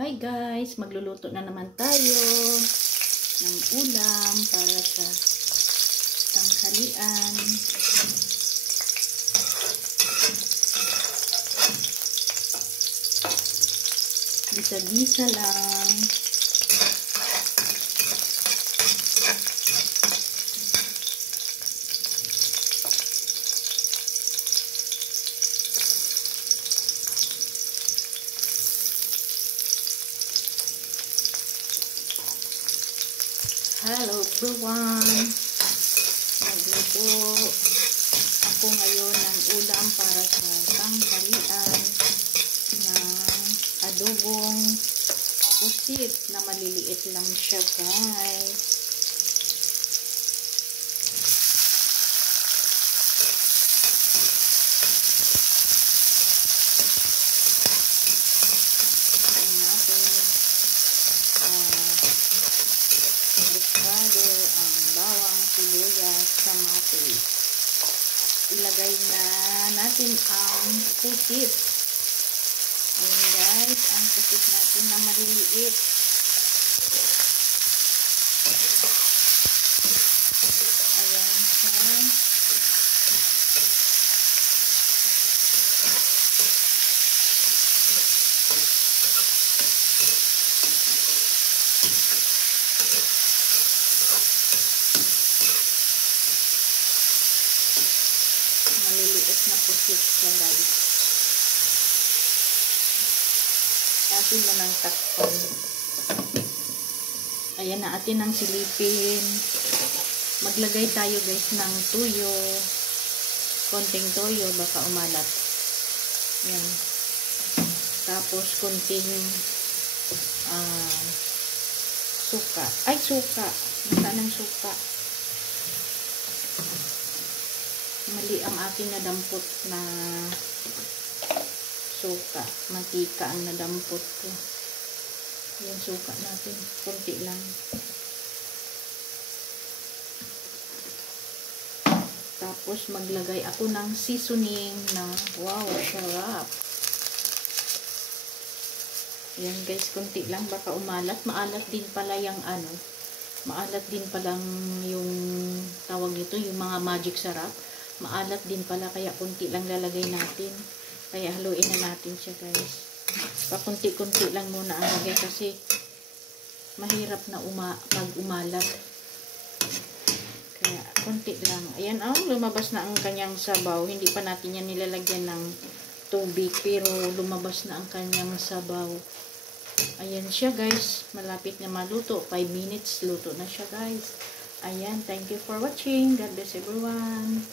Hi guys, magluluto na naman tayo ng ulam para sa tanghalian. Bisa-bisa lang. Hello everyone! Magluto ako ngayon ng ulam para sa tanghalian ng adobong pusit na maliliit lang siya guys. Ang bawang, sibuyas, kamatis. Ilagay na natin ang pusit. Ayan guys, ang pusit natin na maliliit. Ayan siya. Maliliit na pusit siya guys. Atin na ng takpan. Ayan na, atin ang silipin. Maglagay tayo guys ng tuyo. Konting toyo, baka umalat. Ayan. Tapos konting suka. Ay, suka. Mata ng suka. Mali ang aking nadampot na suka. Mantika ang nadampot ko. Yung suka natin. Kunti lang. Tapos maglagay ako ng seasoning na wow, sarap. Yan guys, kunti lang. Baka umalat. Maalat din pala yung maalat din palang yung tawag nito, yung mga magic sarap. Maalat din pala, kaya kunti lang lalagay natin. Kaya haluin na natin siya guys. Pakunti-kunti lang muna ang lagay kasi mahirap na pag umalat. Kaya kunti lang. Ayan, lumabas na ang kanyang sabaw. Hindi pa natin yan nilalagyan ng tubig, pero lumabas na ang kanyang sabaw. Ayan siya guys. Malapit na maluto. 5 minutes, luto na siya guys. Ayan, thank you for watching. God bless everyone.